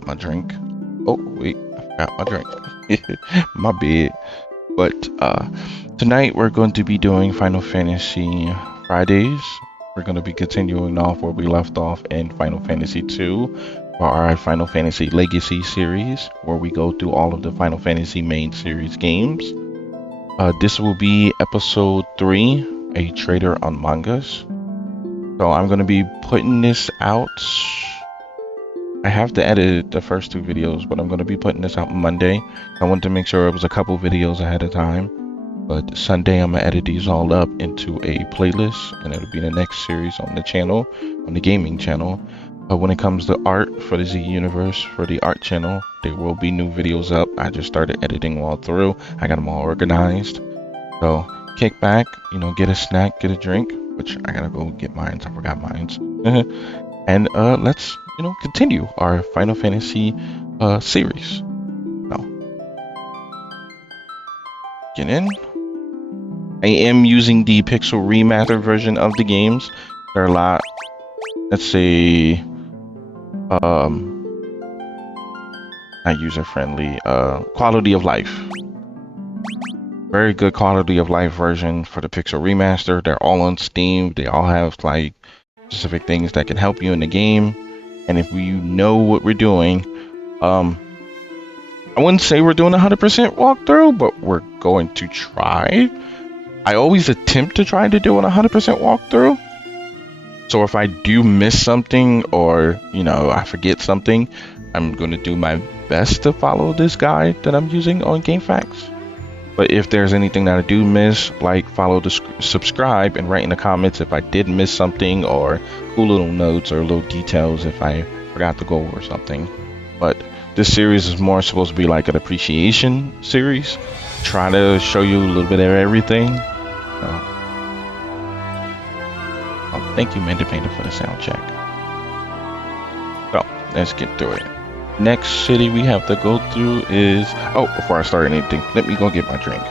forgot my drink. Oh, wait, I forgot my drink. My bad. But tonight we're going to be doing Final Fantasy Fridays. We're going to be continuing off where we left off in Final Fantasy 2 for our Final Fantasy Legacy series, where we go through all of the Final Fantasy main series games. This will be episode 3, a Traitor on Mangas. So I'm going to be putting this out. I have to edit the first 2 videos, but I'm going to be putting this out Monday. I wanted to make sure it was a couple videos ahead of time. But Sunday, I'm going to edit these all up into a playlist, and it'll be the next series on the channel, on the gaming channel. But when it comes to art for the Z Universe, for the art channel, there will be new videos up. I just started editing all through. I got them all organized. So kick back, get a snack, get a drink, which I got to go get mine. I forgot mine. And let's, continue our Final Fantasy series. So, get in. I am using the Pixel Remaster version of the games. They're a lot, let's say, not user-friendly, quality of life. Very good quality of life version for the Pixel Remaster. They're all on Steam. They all have, like, specific things that can help you in the game. And if you know what we're doing, I wouldn't say we're doing a 100% walkthrough, but we're going to try. I always attempt to try to do a 100% walkthrough. So if I do miss something or, I forget something, I'm going to do my best to follow this guide that I'm using on GameFAQs. But if there's anything that I do miss, like follow the subscribe and write in the comments if I did miss something, or cool little notes or little details if I forgot to go over something. But this series is more supposed to be like an appreciation series. Try to show you a little bit of everything. Oh, thank you, Manda Painter, for the sound check. So let's get through it. Next city we have to go through is... Oh, before I start anything, let me go get my drink.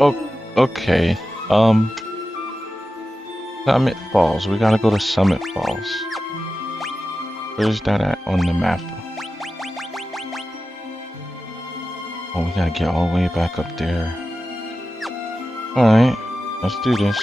Oh, okay. Um, Summit Falls. We gotta go to Summit Falls. Where's that at on the map? Oh, we gotta get all the way back up there. Alright, let's do this.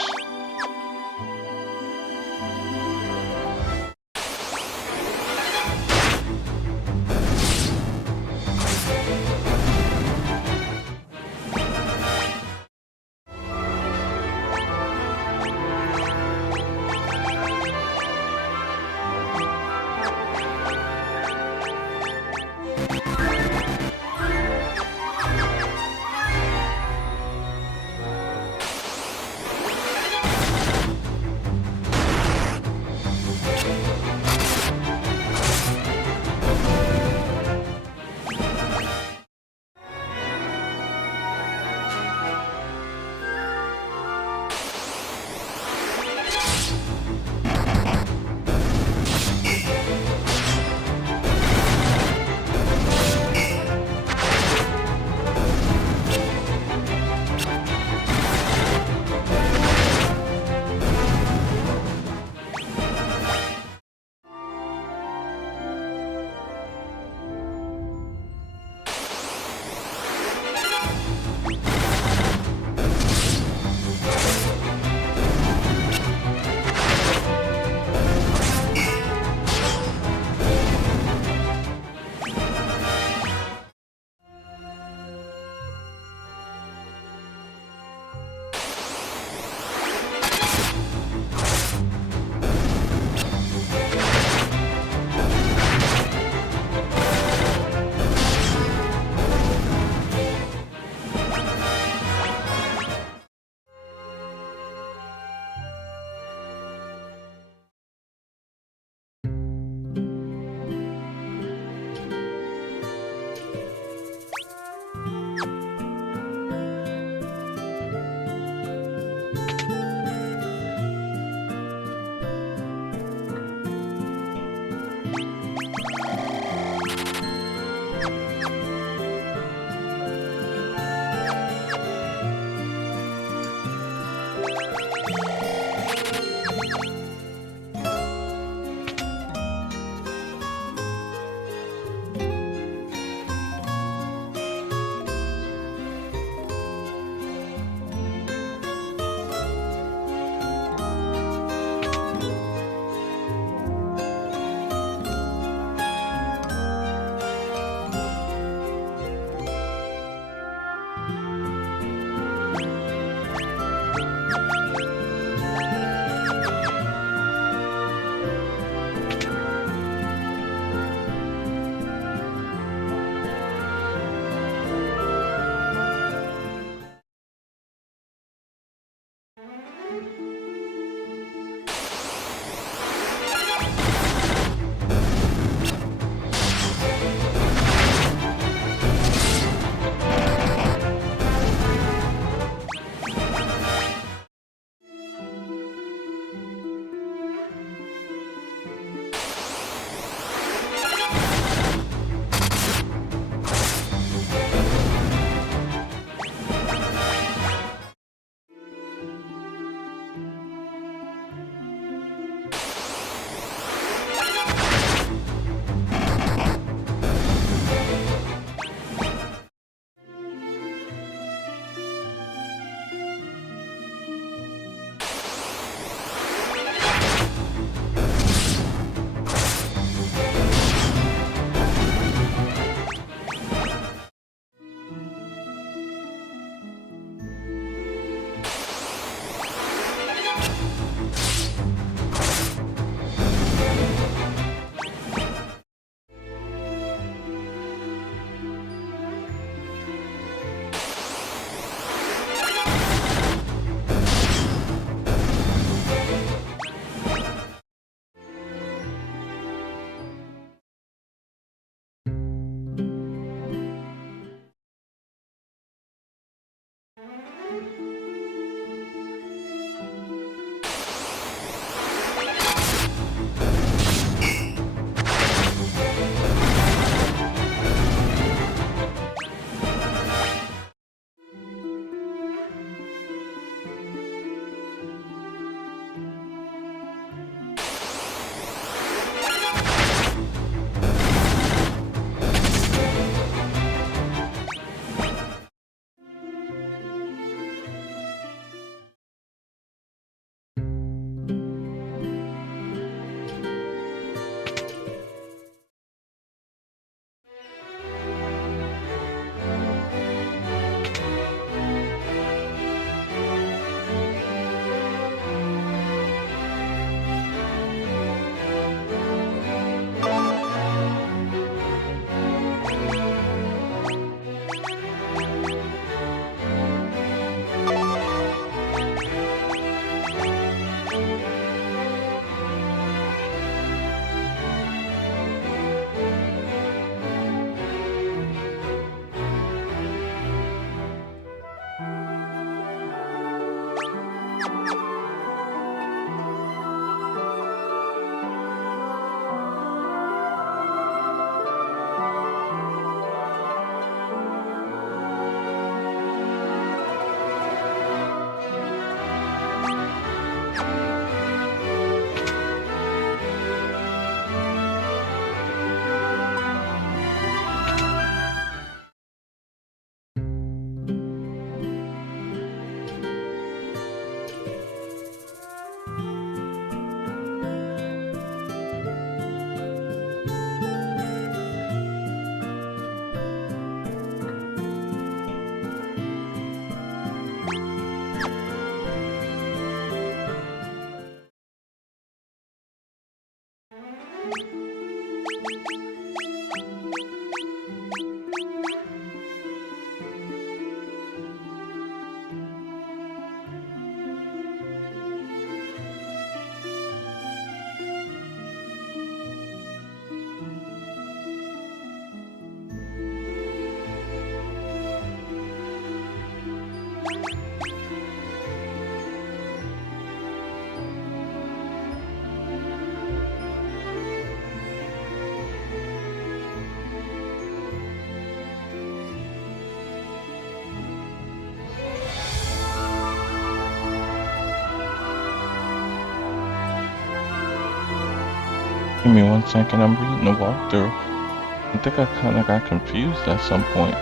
Give me 1 second, I'm reading the walkthrough. I think I kind of got confused at some point.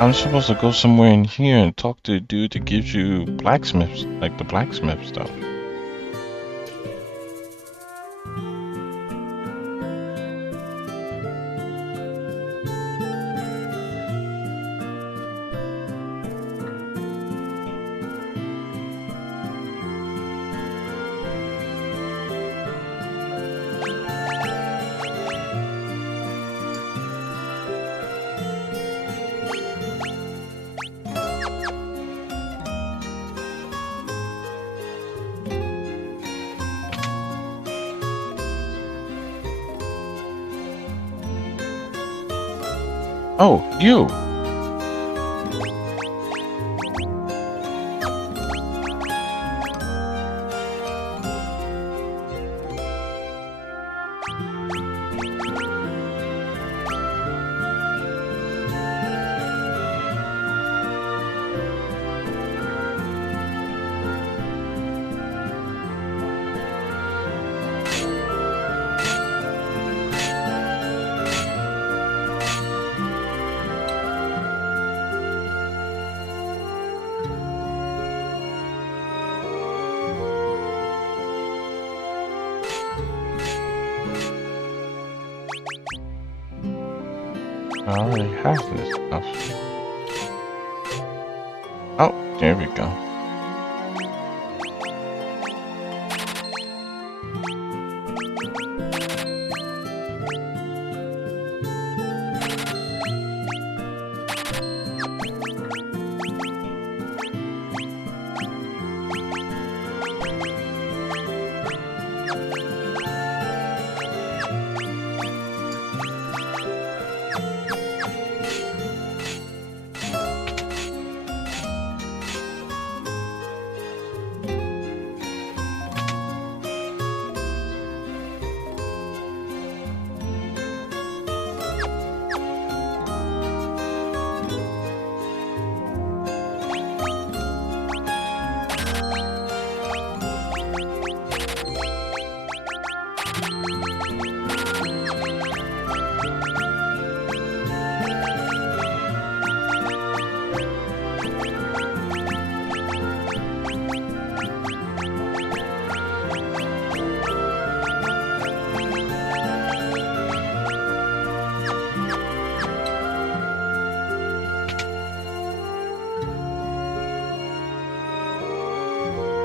I'm supposed to go somewhere in here and talk to the dude that gives you blacksmiths, like the blacksmith stuff. Oh, you! I already have this stuff. Oh, there we go.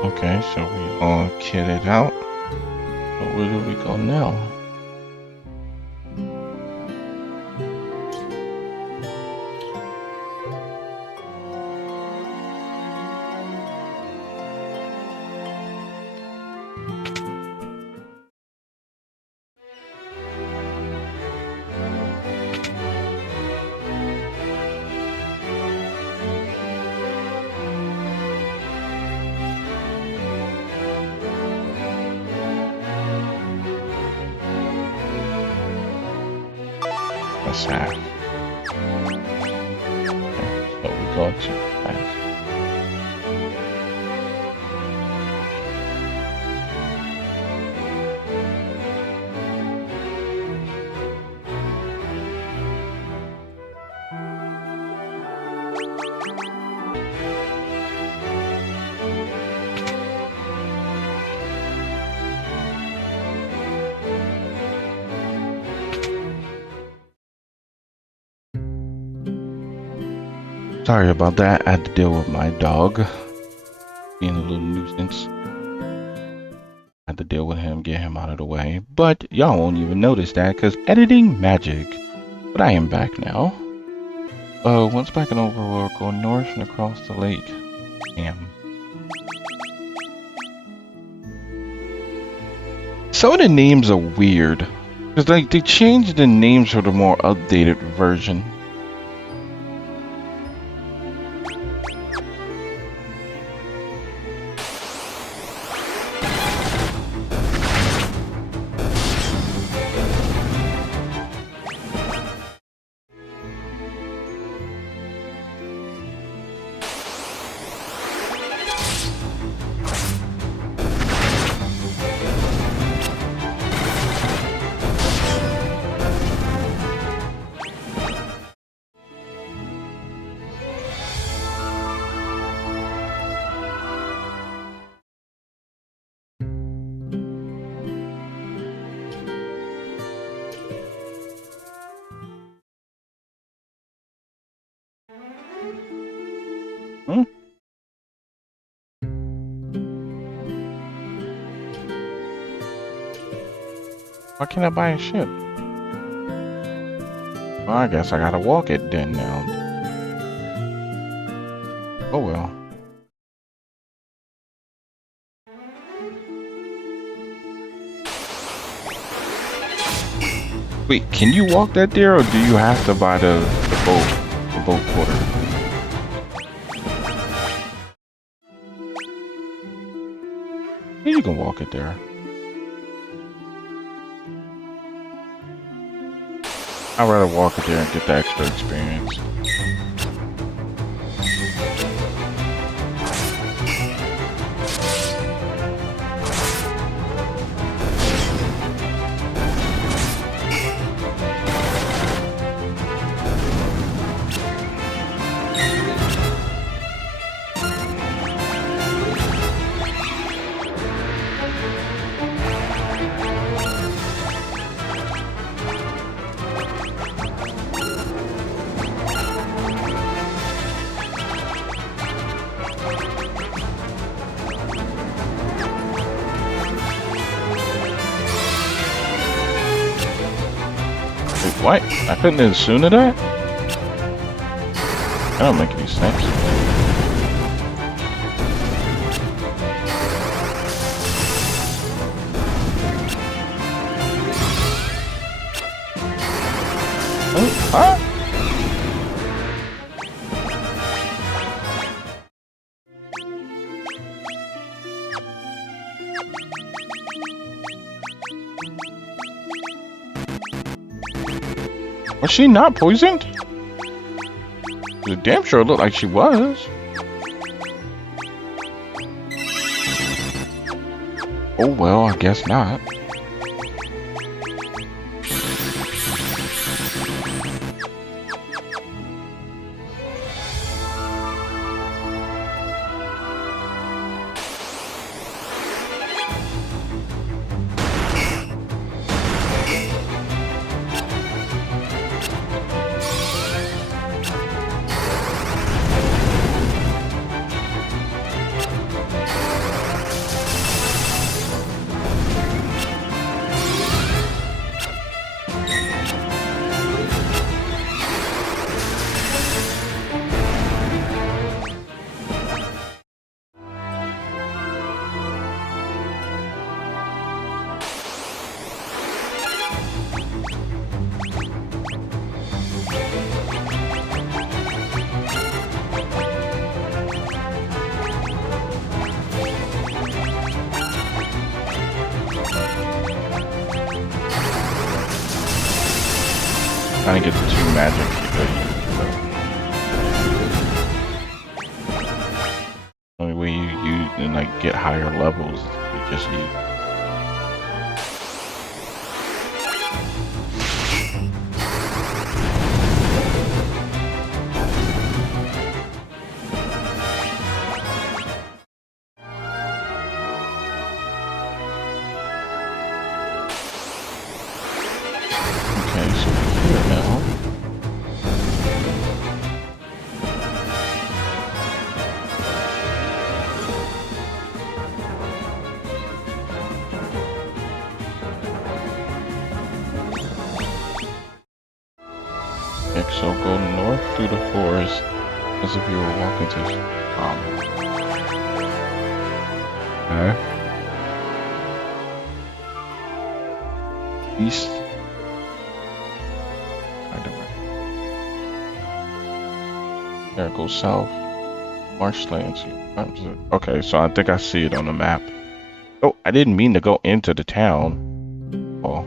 Okay, so we all kitted out. So where do we go now? That's half. Okay, so we go to fast. Sorry about that. I had to deal with my dog being a little nuisance. I had to deal with him, get him out of the way. But y'all won't even notice that because editing magic. But I am back now. Once back and over, we'll go north and across the lake. Damn. Some of the names are weird. Because like they changed the names for the more updated version. Why can't I buy a ship? Well, I guess I gotta walk it then now. Oh well. Wait, can you walk that there, or do you have to buy the boat quarter? Yeah, you can walk it there. I'd rather walk it there and get the extra experience. What? I couldn't have sooner that? That don't make any sense. Oh, huh? Was she not poisoned? It damn sure looked like she was. Oh well, I guess not. Trying to get the two magic. The only way you use and like get higher levels, you just use. So go north through the forest as if you were walking to okay. East. There it goes south. Marshlands. Okay, so I think I see it on the map. Oh, I didn't mean to go into the town. Oh.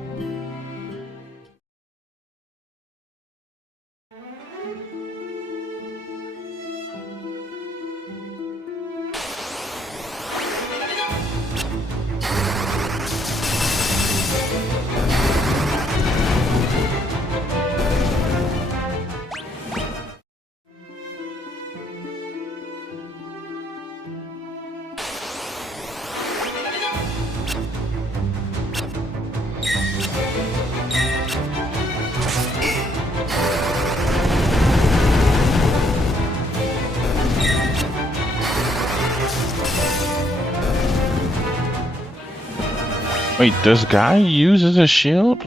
Wait, does Guy use as a shield?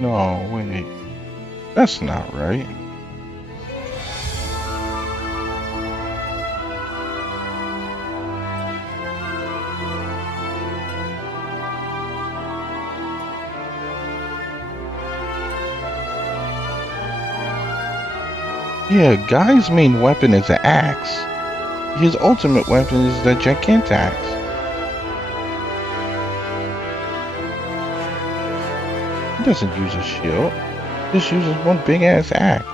No, wait. That's not right. Yeah, Guy's main weapon is an axe. His ultimate weapon is the Gigantax. He doesn't use a shield. He just uses one big ass axe.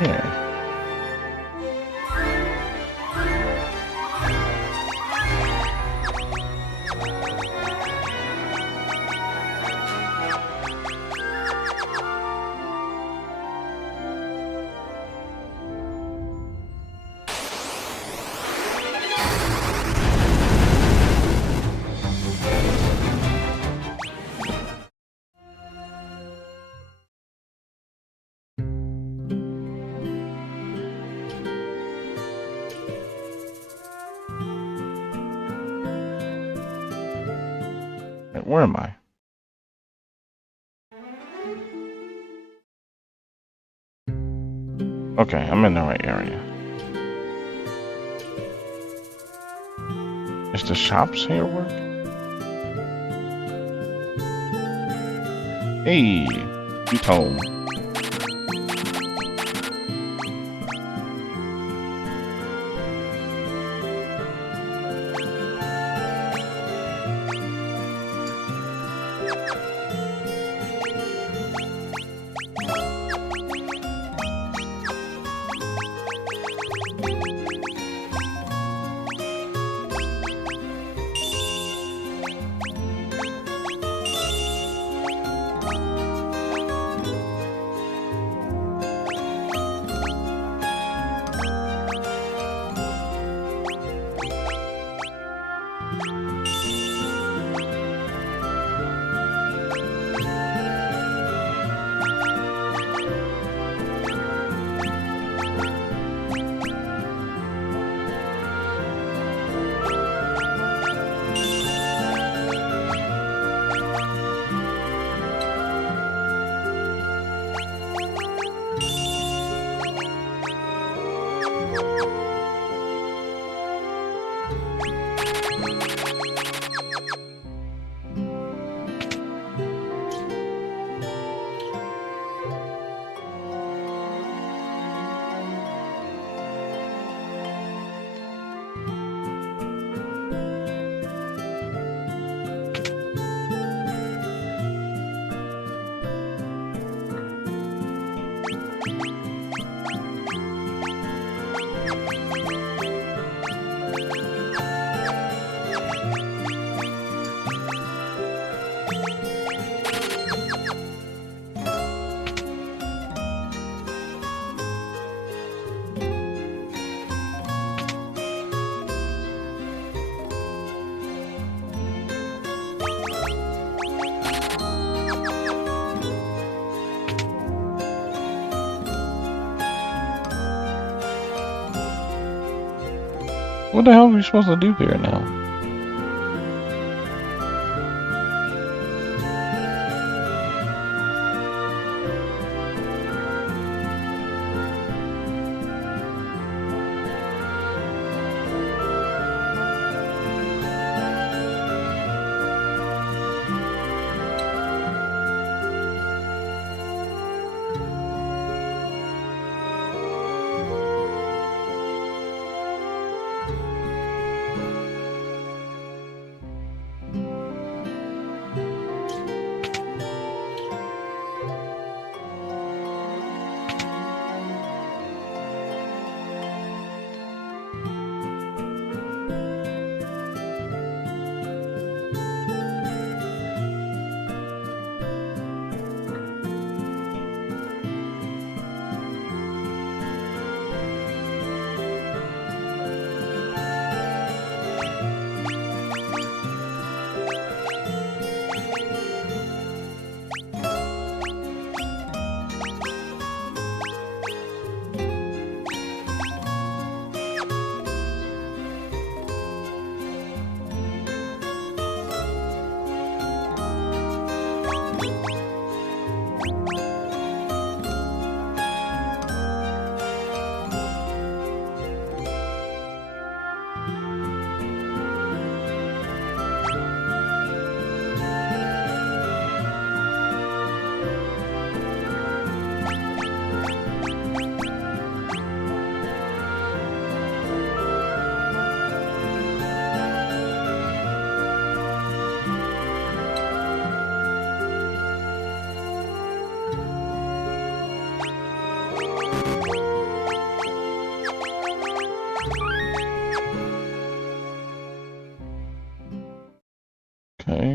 Yeah. Wait, where am I? Okay, I'm in the right area. Is the shops here work? Hey, he's home. What the hell are we supposed to do here now?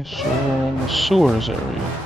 so we're in the sewers area.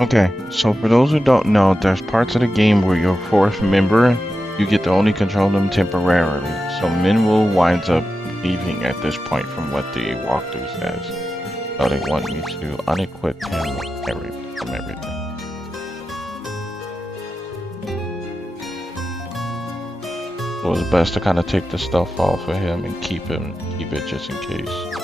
Okay, so for those who don't know, there's parts of the game where you're a fourth member, you get to only control them temporarily. So Min will winds up leaving at this point from what the walkthrough says. So they want me to unequip him from everything. So it's best to kind of take the stuff off of him and keep it just in case.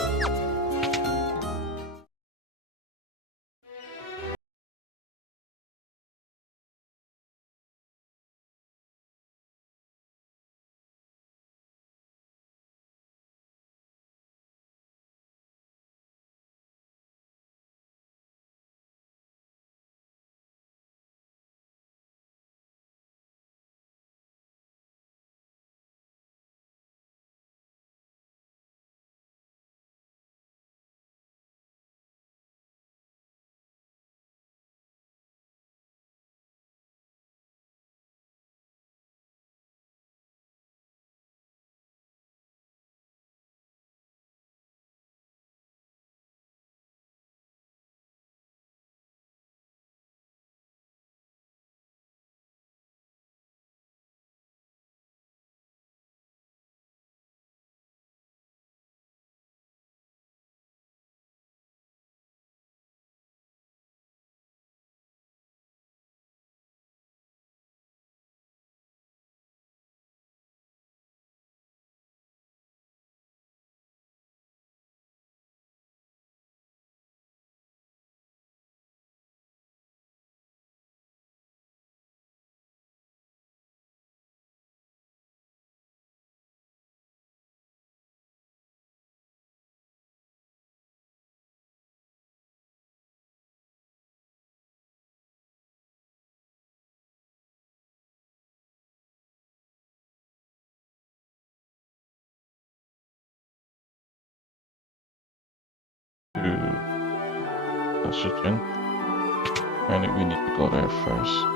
To oxygen. Apparently we need to go there first.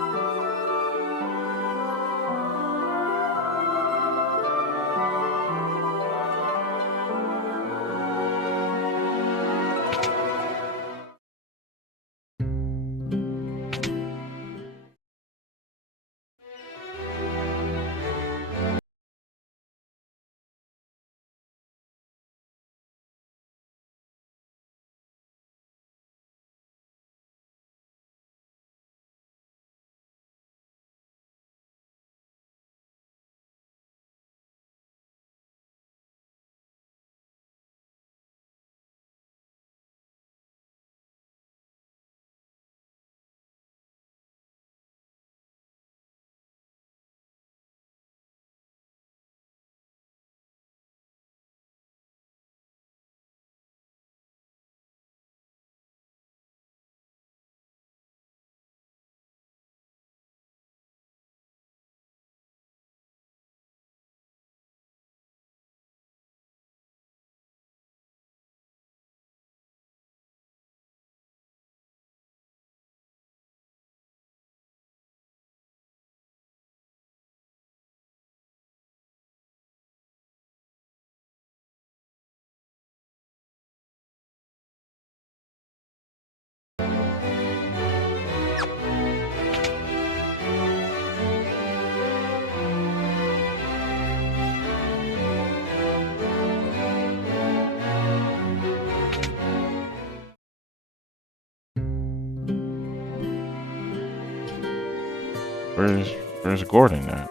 Where's Gordon at?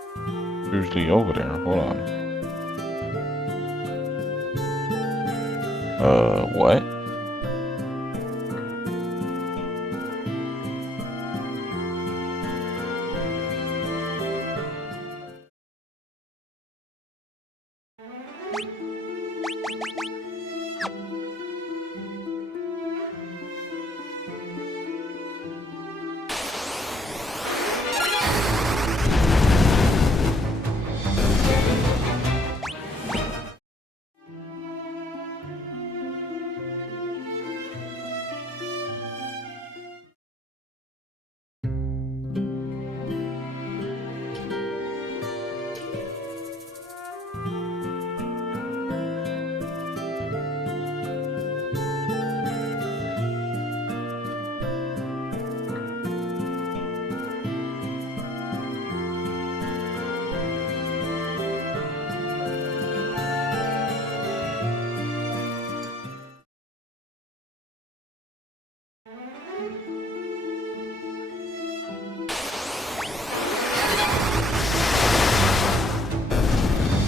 Usually over there. Hold on. What?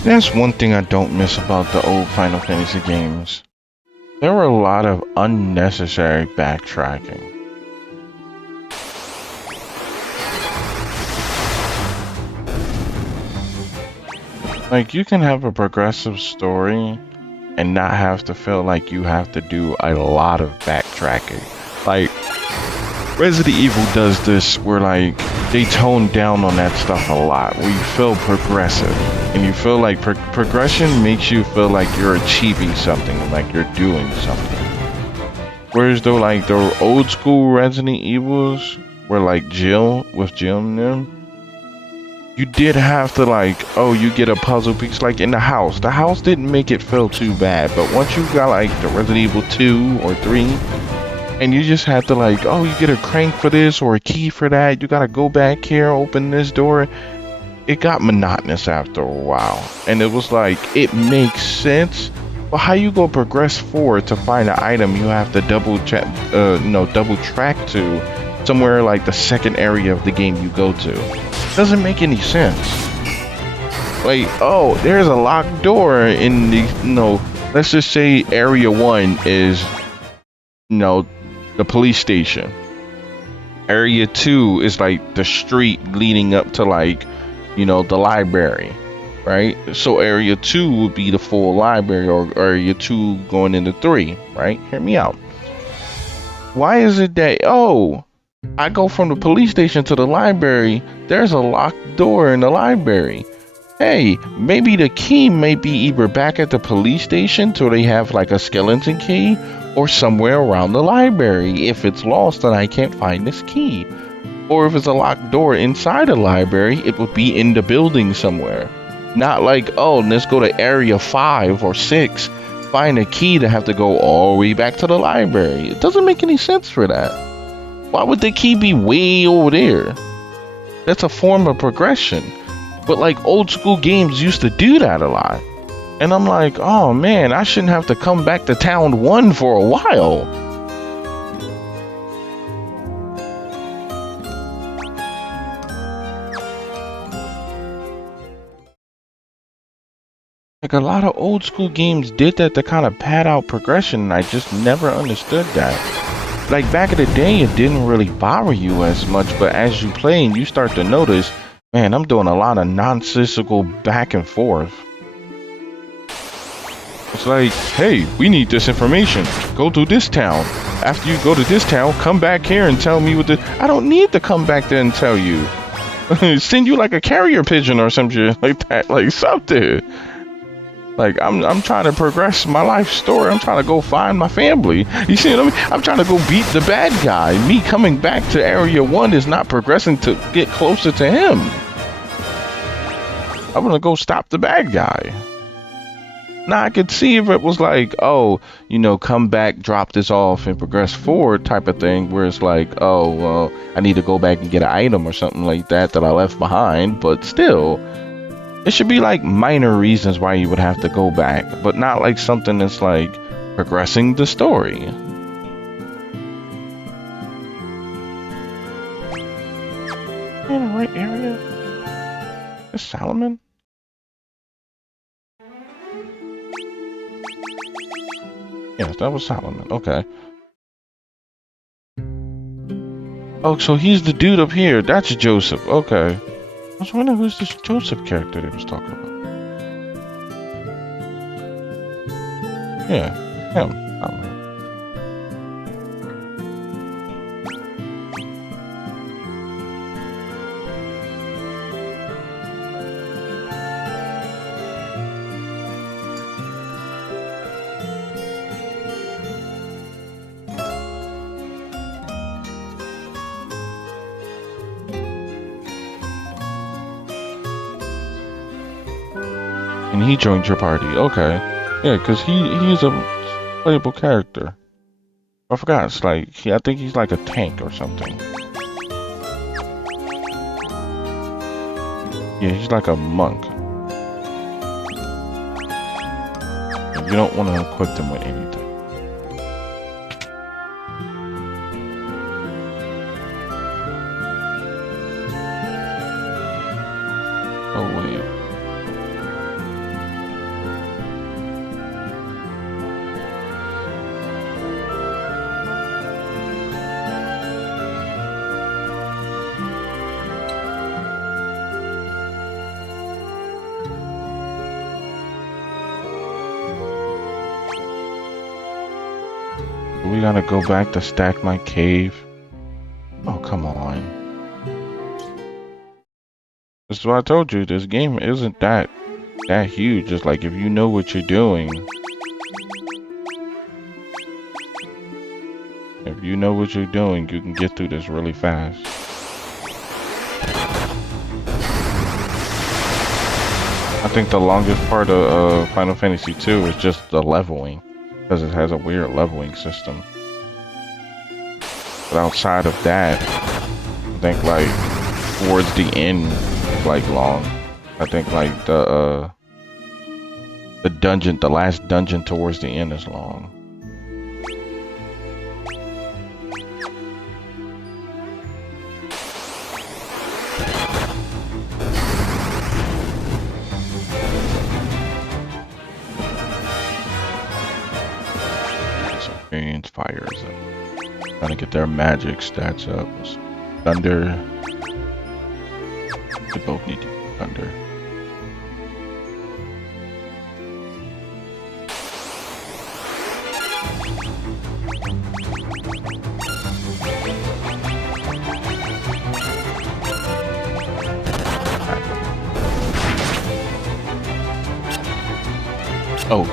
That's one thing I don't miss about the old Final Fantasy games. There were a lot of unnecessary backtracking. Like, you can have a progressive story and not have to feel like you have to do a lot of backtracking. Like, Resident Evil does this where, like, they tone down on that stuff a lot, where you feel progressive. And you feel like progression makes you feel like you're achieving something, like you're doing something. Whereas though, like, the old school Resident Evils, where, like, Jill and them, you did have to, like, oh, you get a puzzle piece, like in the house. The house didn't make it feel too bad, but once you got, like, the Resident Evil 2 or 3, and you just had to, like, oh, you get a crank for this or a key for that, you gotta go back here, open this door. It got monotonous after a while. And it was like, it makes sense, but how you go progress forward to find an item you have to double track to somewhere like the second area of the game you go to? Doesn't make any sense. Like, oh, there's a locked door in the, let's just say area 1 is, the police station. Area 2 is like the street leading up to, like, the library, right? So area 2 would be the full library, or area 2 going into 3, right? Hear me out. Why is it that, oh, I go from the police station to the library, there's a locked door in the library. Hey, maybe the key may be either back at the police station so they have like a skeleton key, or somewhere around the library if it's lost and I can't find this key. Or if it's a locked door inside the library, it would be in the building somewhere. Not like, oh, let's go to area 5 or 6, find a key to have to go all the way back to the library. It doesn't make any sense for that. Why would the key be way over there? That's a form of progression. But like old school games used to do that a lot. And I'm like, oh man, I shouldn't have to come back to town 1 for a while. Like, a lot of old school games did that to kind of pad out progression, and I just never understood that. Like, back in the day, it didn't really bother you as much, but as you play and you start to notice, man, I'm doing a lot of nonsensical back and forth. It's like, hey, we need this information. Go to this town. After you go to this town, come back here and tell me what the... I don't need to come back there and tell you. Send you like a carrier pigeon or some shit like that, like something. Like, I'm trying to progress my life story. I'm trying to go find my family. You see what I mean? I'm trying to go beat the bad guy. Me coming back to area 1 is not progressing to get closer to him. I'm gonna go stop the bad guy. Now, I could see if it was like, oh, come back, drop this off, and progress forward type of thing, where it's like, oh, well, I need to go back and get an item or something like that I left behind, but still, it should be like minor reasons why you would have to go back, but not like something that's like progressing the story. In the right area? Is Solomon? Yes, that was Solomon. Okay. Oh, so he's the dude up here. That's Joseph. Okay. I was wondering who's this Joseph character they was talking about. Yeah, him. I don't know. And he joined your party. Okay. Yeah, because he's a playable character. I forgot. It's like, I think he's like a tank or something. Yeah, he's like a monk. And you don't want to equip them with anything. Oh, wait. we gotta go back to stack my cave. Oh, come on. This is what I told you. This game isn't that huge. It's like if you know what you're doing. If you know what you're doing, you can get through this really fast. I think the longest part of Final Fantasy II is just the leveling, because it has a weird leveling system. But outside of that, I think like towards the end is like long. I think like the dungeon, the last dungeon towards the end is long. Experience fires up. Trying to get their magic stats up. Thunder. They both need to do thunder. Oh.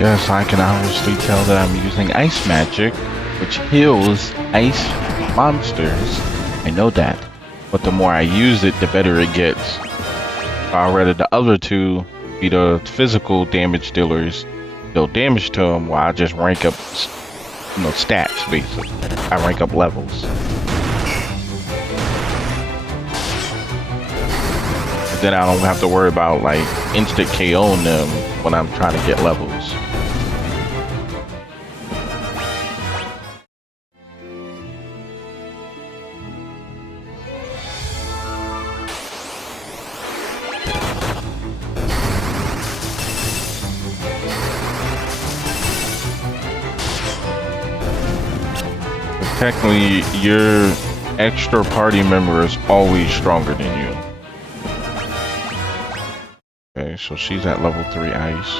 Yes, I can obviously tell that I'm using ice magic, which heals ice monsters. I know that. But the more I use it, the better it gets. I'd rather the other two be the physical damage dealers, deal damage to them, while I just rank up, stats basically. I rank up levels. And then I don't have to worry about like instant KOing them when I'm trying to get levels. Technically, your extra party member is always stronger than you. Okay, so she's at level 3 ice.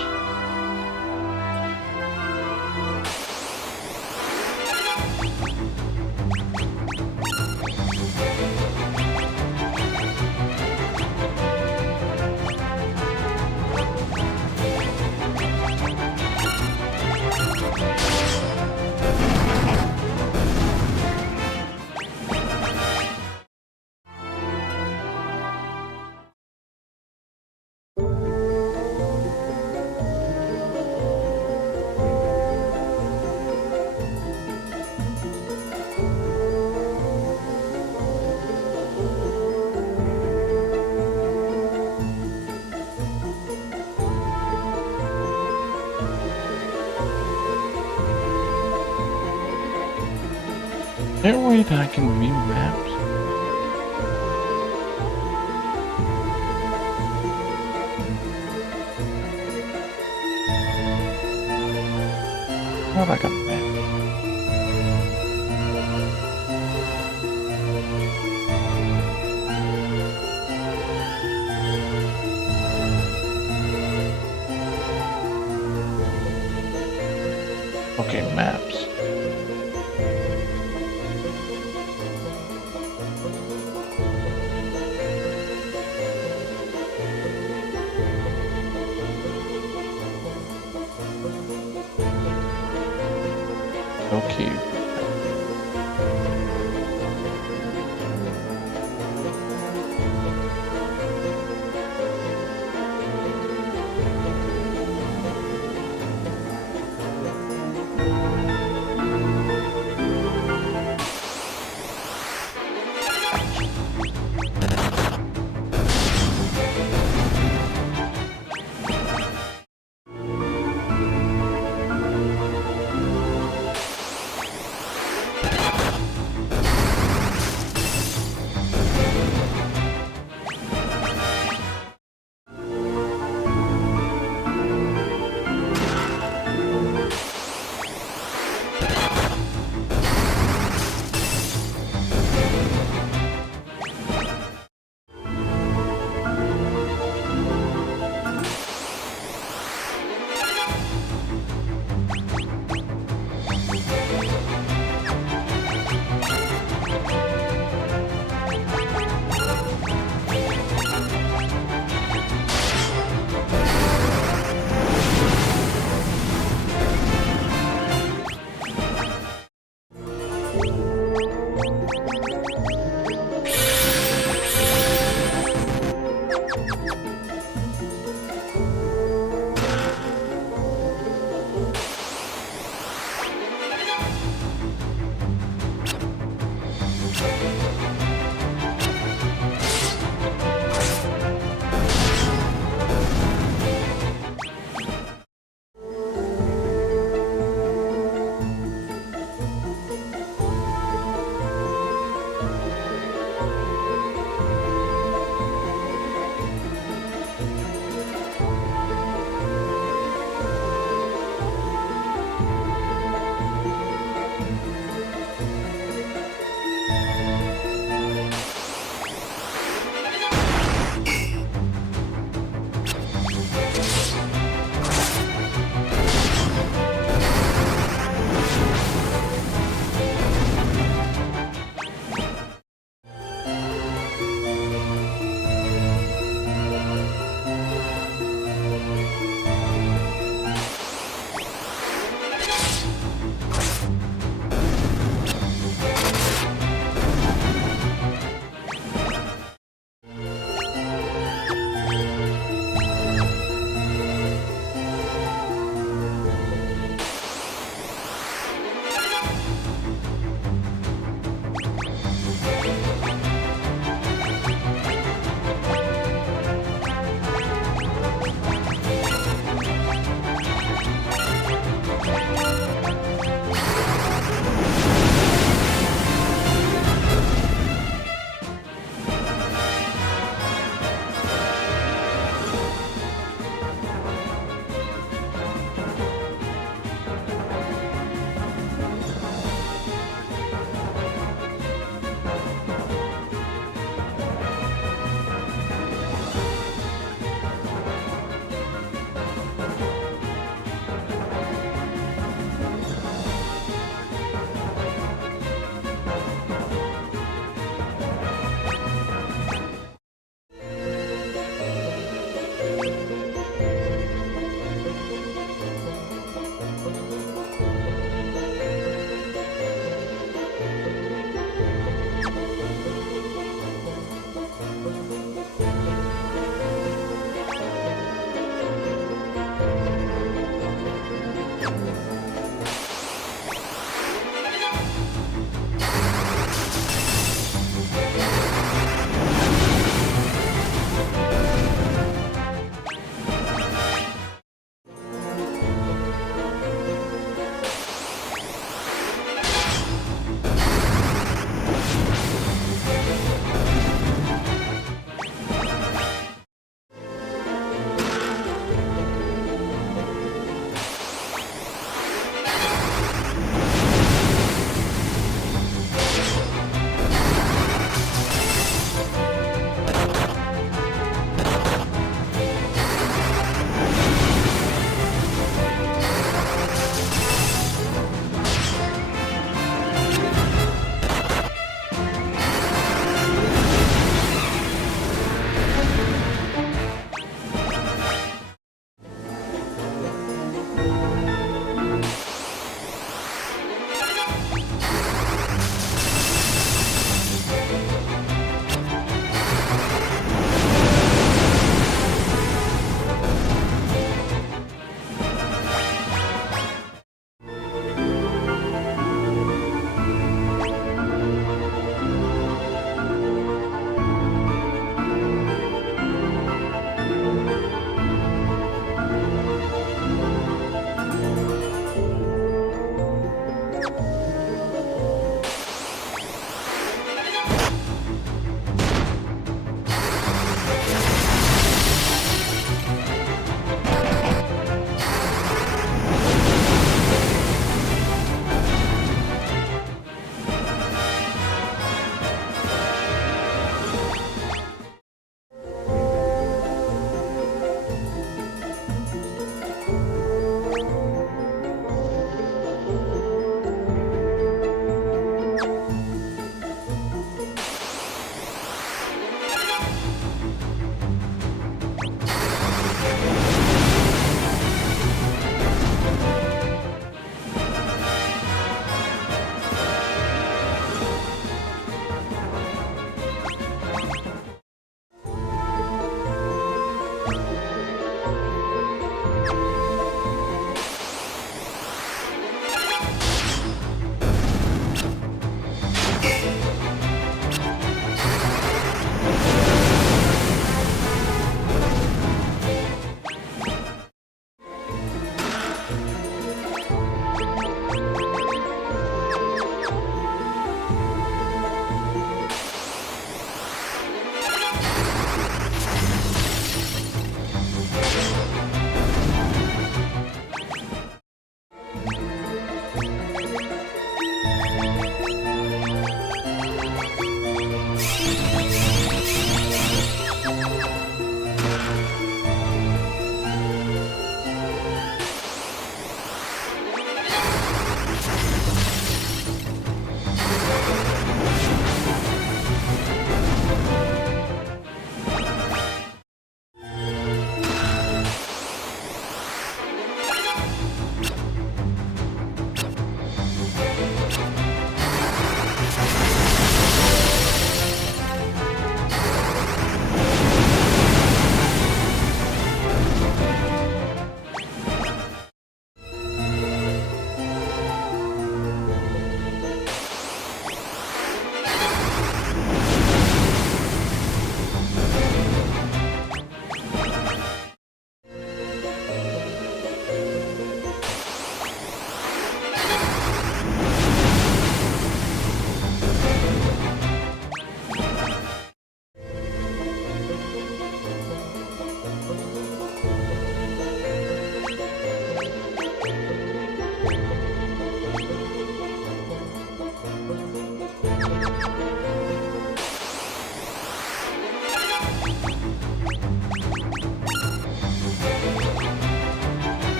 Is there a way that I can view maps? Not like a map. Okay, maps. Okay.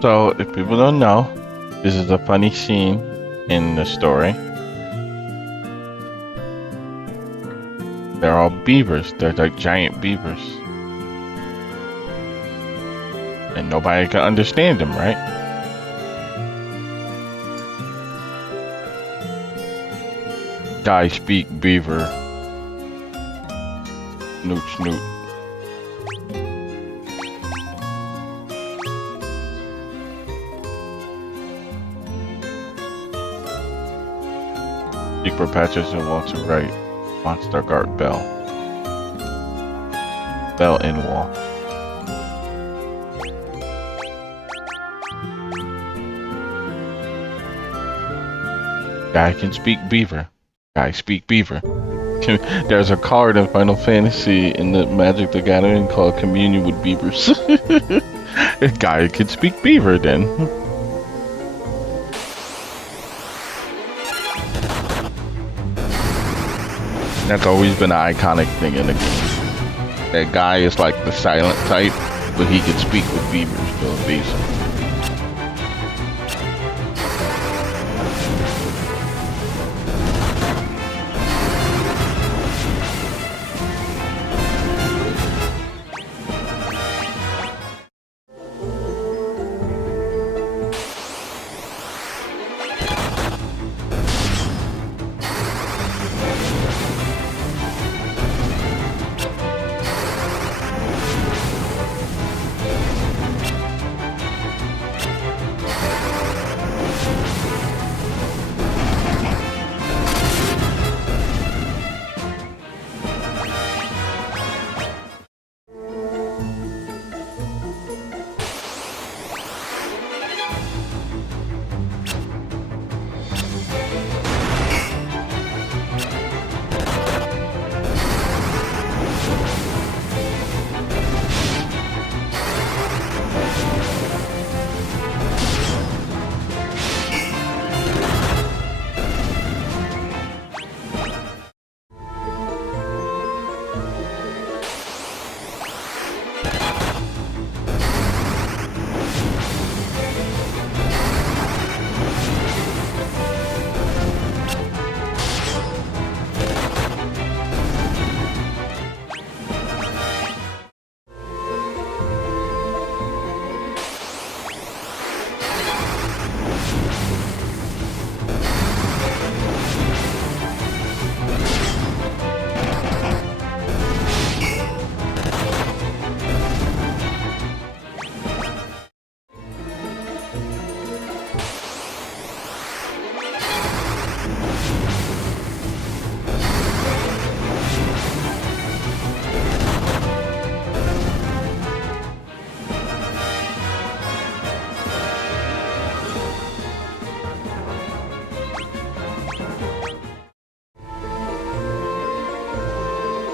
So, if people don't know, this is a funny scene in the story. They're all beavers. They're like giant beavers. And nobody can understand them, right? Guy speak beaver. Snoot snoot. Secret patches and want to write Monster Guard Bell. Bell in wall. Guy can speak beaver. Guy speak beaver. There's a card in Final Fantasy in the Magic the Gathering called Communion with Beavers. A guy can speak beaver then. That's always been an iconic thing in the game. That guy is like the silent type, but he can speak with beavers, so basically.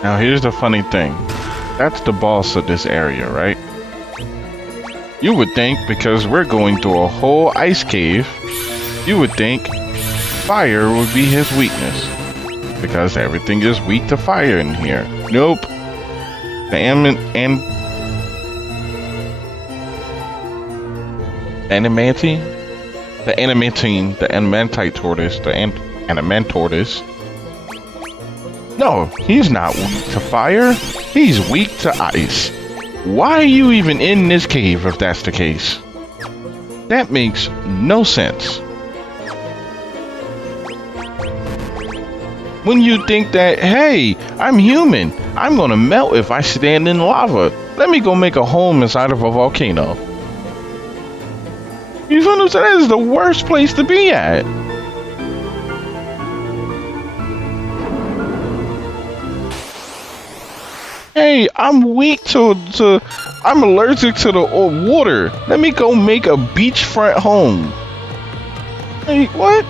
Now here's the funny thing. That's the boss of this area, right? You would think, because we're going through a whole ice cave, you would think fire would be his weakness. Because everything is weak to fire in here. Nope. The animantite tortoise, the animant tortoise. No, he's not weak to fire. He's weak to ice. Why are you even in this cave if that's the case? That makes no sense. When you think that, hey, I'm human, I'm gonna melt if I stand in lava. Let me go make a home inside of a volcano. You feel what I'm saying? That is the worst place to be at. Hey, I'm weak I'm allergic to the water. Let me go make a beachfront home. Hey, what?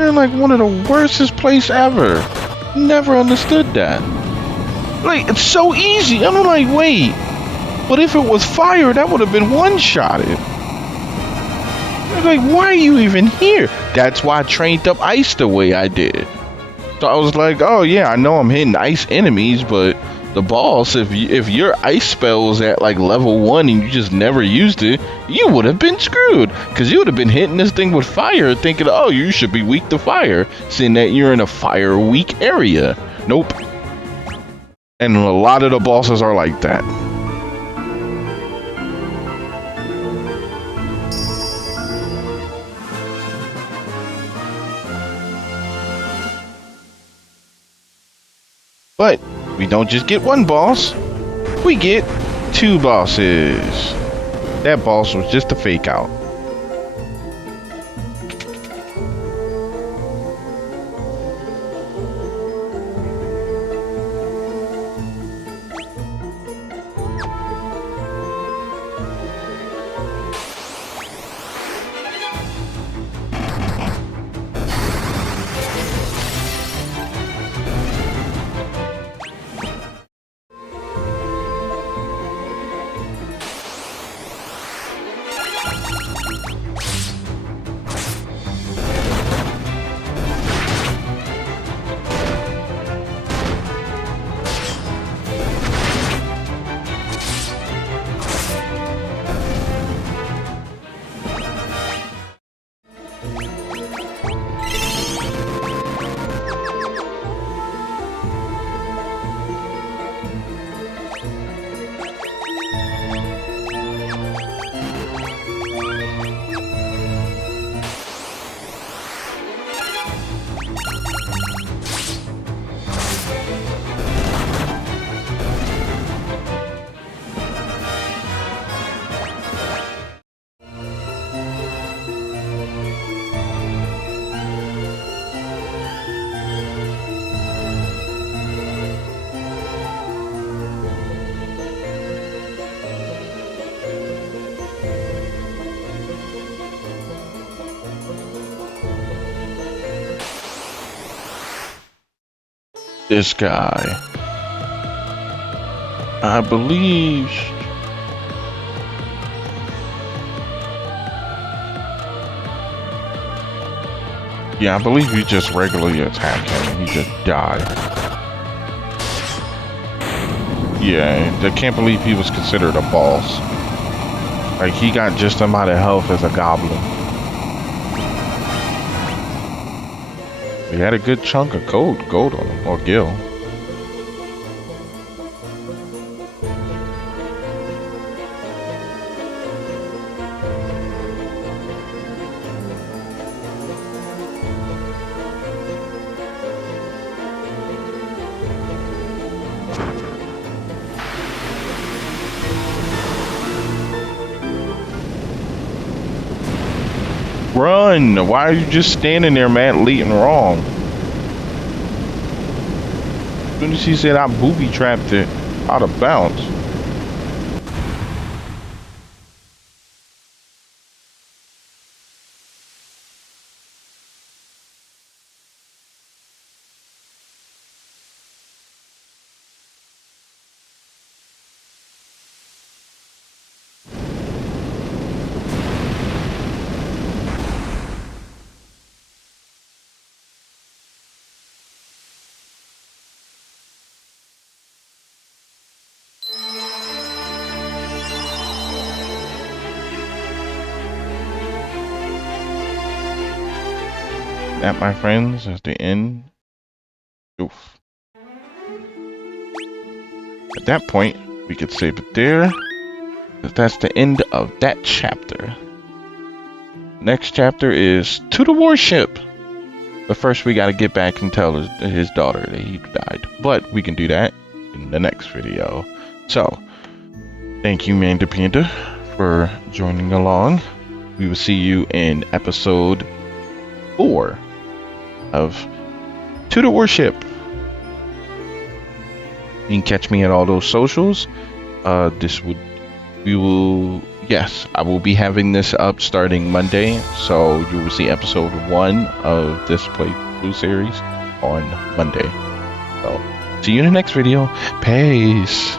They're like one of the worstest place ever. Never understood that. Like, it's so easy. I'm like, wait. But if it was fire, that would have been one-shotted. I'm like, why are you even here? That's why I trained up ice the way I did. So I was like, oh yeah, I know I'm hitting ice enemies, but the boss, if your ice spell was at like level 1 and you just never used it, you would have been screwed. Because you would have been hitting this thing with fire thinking, oh, you should be weak to fire, seeing that you're in a fire weak area. Nope. And a lot of the bosses are like that. But we don't just get one boss, we get 2 bosses. That boss was just a fake out. This guy, I believe, yeah, I believe you just regularly attack him and he just died. Yeah, I can't believe he was considered a boss. Like, he got just the amount of health as a goblin. He had a good chunk of gold on him, or gil. Run! Why are you just standing there, man, leading wrong? As soon as he said I booby trapped it, out of bounds. That, my friends, is the end. Oof. At that point, we could save it there. That's the end of that chapter. Next chapter is to the warship. But first, we gotta get back and tell his daughter that he died. But we can do that in the next video. So, thank you, Manda Panda, for joining along. We will see you in episode 4 of To the Warship. You can catch me at all those socials. yes, I will be having this up starting Monday, so you will see episode 1 of this playthrough series on Monday. So, see you in the next video. Peace.